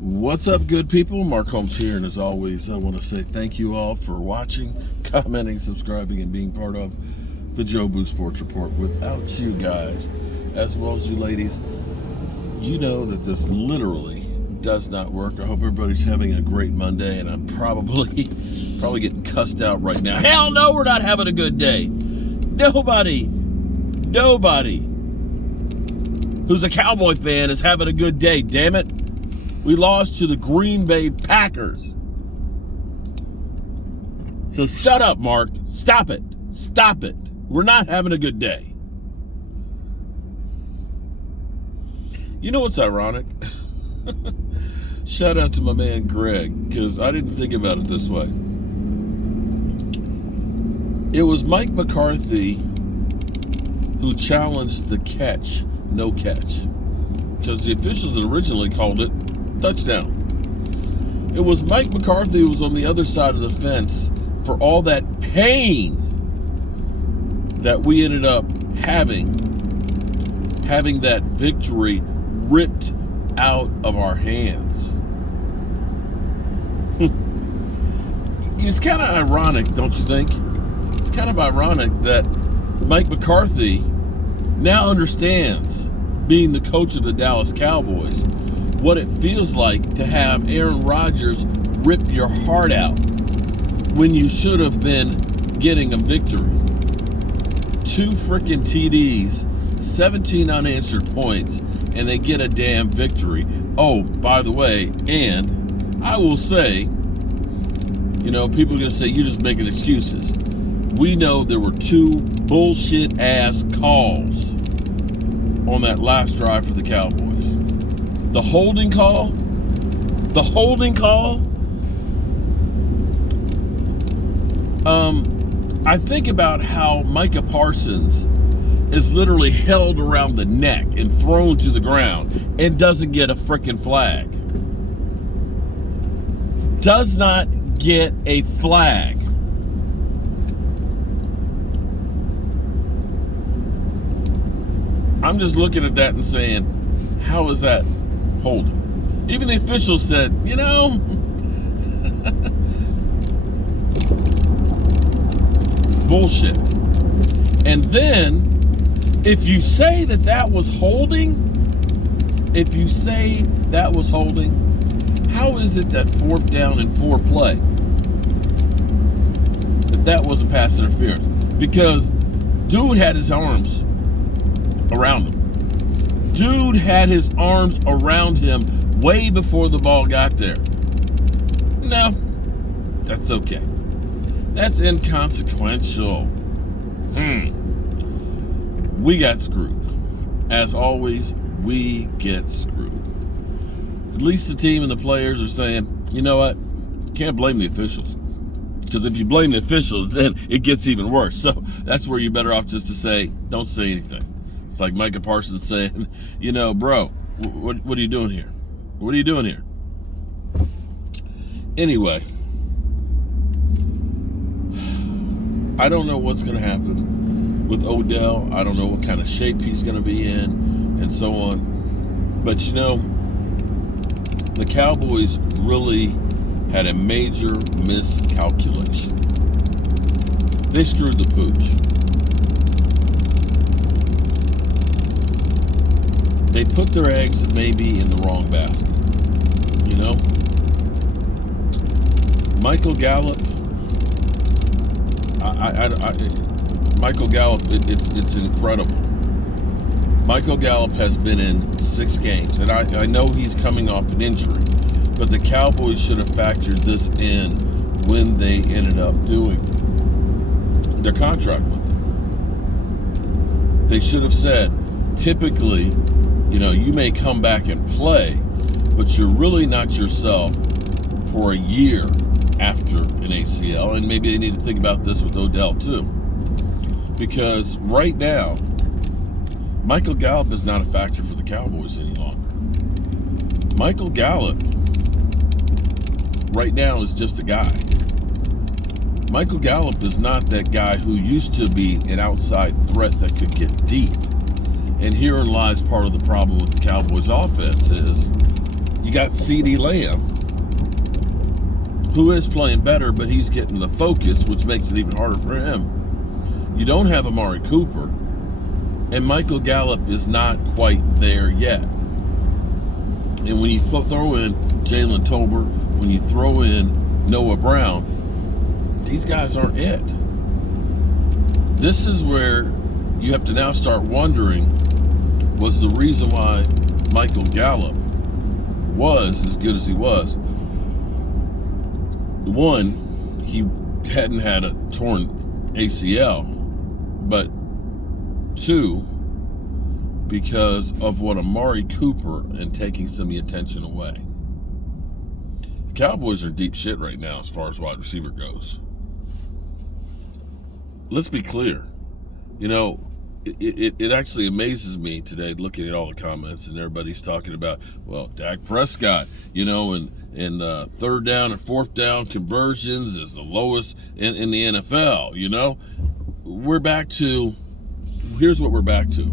What's up, good people? Mark Holmes here, and as always, I want to say thank you all for watching, commenting, subscribing, and being part of the Joe Boo Sports Report. Without you guys, as well as you ladies, you know that this literally does not work. I hope everybody's having a great Monday, and I'm probably getting cussed out right now. Hell no, we're not having a good day. Nobody who's a Cowboy fan is having a good day, damn it. We lost to the Green Bay Packers. So shut up, Mark. Stop it. We're not having a good day. You know what's ironic? Shout out to my man Greg, because I didn't think about it this way. It was Mike McCarthy who challenged the no catch, because the officials had originally called it touchdown. It was Mike McCarthy who was on the other side of the fence for all that pain that we ended up having that victory ripped out of our hands. It's kind of ironic, don't you think? It's kind of ironic that Mike McCarthy now understands, being the coach of the Dallas Cowboys, what it feels like to have Aaron Rodgers rip your heart out when you should have been getting a victory. 2 freaking TDs, 17 unanswered points, and they get a damn victory. Oh, by the way, and I will say, people are going to say, you're just making excuses. We know there were 2 bullshit-ass calls on that last drive for the Cowboys. The holding call, I think about how Micah Parsons is literally held around the neck and thrown to the ground and doesn't get a freaking flag. Does not get a flag. I'm just looking at that and saying, how is that holding? Even the officials said, bullshit. And then, if you say that was holding, how is it that 4th down and 4 play that wasn't pass interference? Because dude had his arms around him. Dude had his arms around him way before the ball got there. No, that's okay. That's inconsequential. We got screwed. As always, we get screwed. At least the team and the players are saying, you know what? Can't blame the officials. Because if you blame the officials, then it gets even worse. So that's where you're better off just to say, don't say anything. It's like Micah Parsons saying, bro, what are you doing here? What are you doing here? Anyway, I don't know what's going to happen with Odell. I don't know what kind of shape he's going to be in and so on. But, the Cowboys really had a major miscalculation. They screwed the pooch. They put their eggs maybe in the wrong basket. Michael Gallop, Michael Gallop, it's incredible. Michael Gallop has been in 6 games, and I know he's coming off an injury, but the Cowboys should have factored this in when they ended up doing their contract with him. They should have said, typically, you may come back and play, but you're really not yourself for a year after an ACL. And maybe they need to think about this with Odell too. Because right now, Michael Gallop is not a factor for the Cowboys any longer. Michael Gallop right now is just a guy. Michael Gallop is not that guy who used to be an outside threat that could get deep. And herein lies part of the problem with the Cowboys offense is You got CeeDee Lamb, who is playing better, but he's getting the focus, which makes it even harder for him. You don't have Amari Cooper, and Michael Gallop is not quite there yet. And when you throw in Jalen Tolbert, when you throw in Noah Brown, these guys aren't it. This is where you have to now start wondering, was the reason why Michael Gallop was as good as he was, one, he hadn't had a torn ACL, but two, because of what Amari Cooper and taking some of the attention away. The Cowboys are in deep shit right now as far as wide receiver goes. Let's be clear. You know, it actually amazes me today looking at all the comments, and everybody's talking about, well, Dak Prescott, you know, and third down and fourth down conversions is the lowest in the NFL, you know. Here's what we're back to.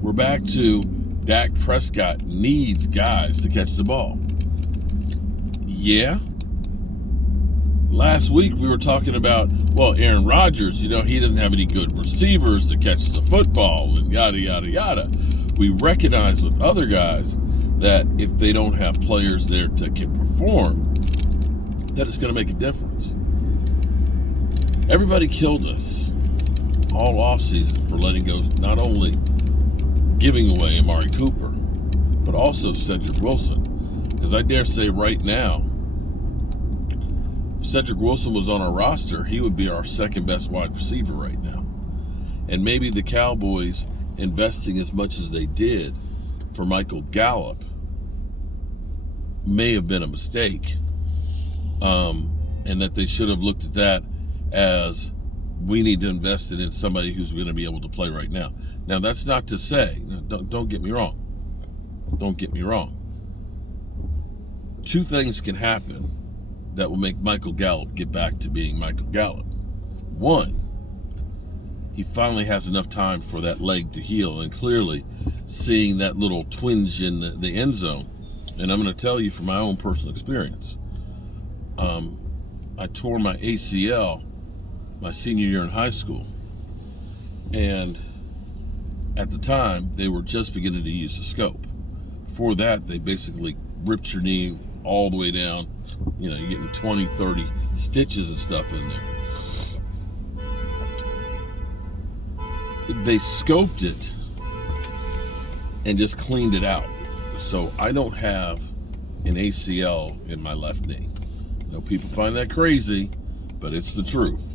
We're back to Dak Prescott needs guys to catch the ball. Yeah. Last week we were talking about, well, Aaron Rodgers, you know, he doesn't have any good receivers to catch the football and yada, yada, yada. We recognize with other guys that if they don't have players there that can perform, that it's going to make a difference. Everybody killed us all offseason for letting go, not only giving away Amari Cooper, but also Cedric Wilson. Because I dare say right now, if Cedric Wilson was on our roster, he would be our second best wide receiver right now. And maybe the Cowboys investing as much as they did for Michael Gallop may have been a mistake, and that they should have looked at that as, we need to invest it in somebody who's going to be able to play right now. Now, that's not to say, don't get me wrong. Don't get me wrong. Two things can happen that will make Michael Gallop get back to being Michael Gallop. One, he finally has enough time for that leg to heal, and clearly seeing that little twinge in the end zone. And I'm going to tell you from my own personal experience. I tore my ACL my senior year in high school, and at the time they were just beginning to use the scope. Before that, they basically ripped your knee all the way down. You know, you're getting 20, 30 stitches and stuff in there. They scoped it and just cleaned it out. So I don't have an ACL in my left knee. I know people find that crazy, but it's the truth.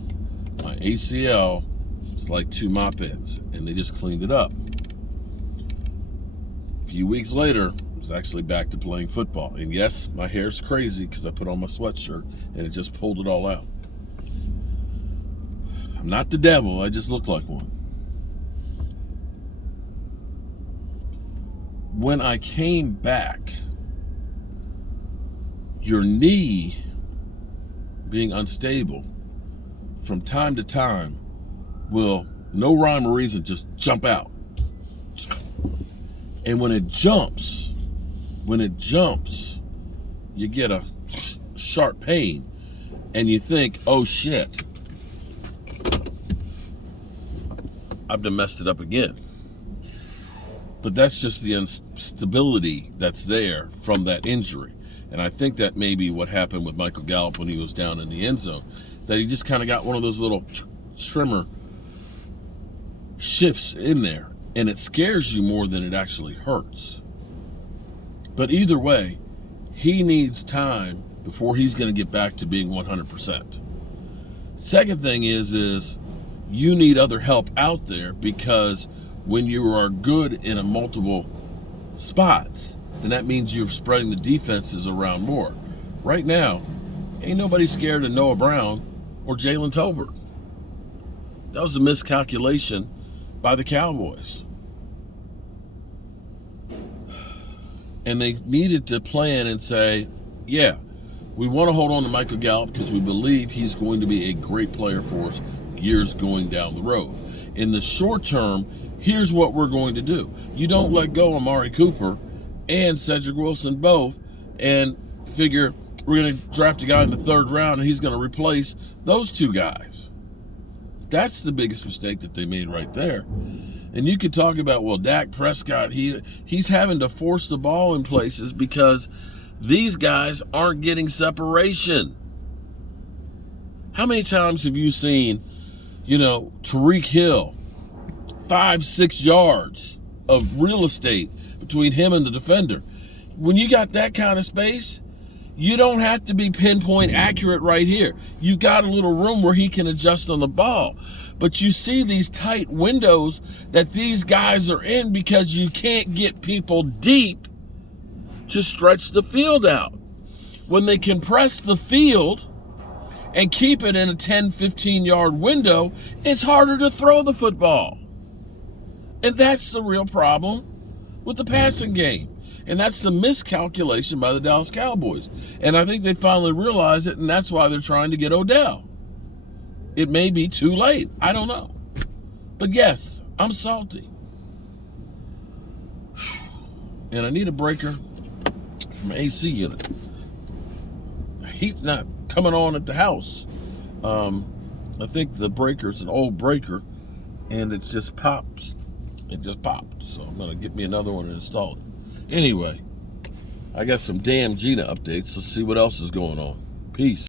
My ACL is like two mop-ins, and they just cleaned it up. A few weeks later, I was actually back to playing football. And yes, my hair's crazy because I put on my sweatshirt and it just pulled it all out. I'm not the devil, I just look like one. When I came back, your knee being unstable from time to time will, no rhyme or reason, just jump out. And when it jumps, you get a sharp pain and you think, oh shit, I've done messed it up again. But that's just the instability that's there from that injury. And I think that may be what happened with Michael Gallop when he was down in the end zone, that he just kind of got one of those little trimmer shifts in there, and it scares you more than it actually hurts. But either way, he needs time before he's going to get back to being 100%. Second thing is you need other help out there, because when you are good in a multiple spots, then that means you're spreading the defenses around more. Right now, ain't nobody scared of Noah Brown or Jalen Tolbert. That was a miscalculation by the Cowboys. And they needed to plan and say, yeah, we want to hold on to Michael Gallop because we believe he's going to be a great player for us years going down the road. In the short term, here's what we're going to do. You don't let go of Amari Cooper and Cedric Wilson both, and figure we're going to draft a guy in the 3rd round and he's going to replace those 2 guys. That's the biggest mistake that they made right there. And you could talk about, well, Dak Prescott, he's having to force the ball in places because these guys aren't getting separation. How many times have you seen, Tyreek Hill, 5-6 yards of real estate between him and the defender? When you got that kind of space, you don't have to be pinpoint accurate right here. You got a little room where he can adjust on the ball. But you see these tight windows that these guys are in because you can't get people deep to stretch the field out. When they compress the field and keep it in a 10, 15-yard window, it's harder to throw the football. And that's the real problem with the passing game. And that's the miscalculation by the Dallas Cowboys. And I think they finally realized it, and that's why they're trying to get Odell. It may be too late. I don't know. But yes, I'm salty. And I need a breaker from AC unit. Heat's not coming on at the house. I think the breaker's an old breaker, and it just pops. It just popped. So I'm going to get me another one and install it. Anyway, I got some damn Gina updates. Let's see what else is going on. Peace.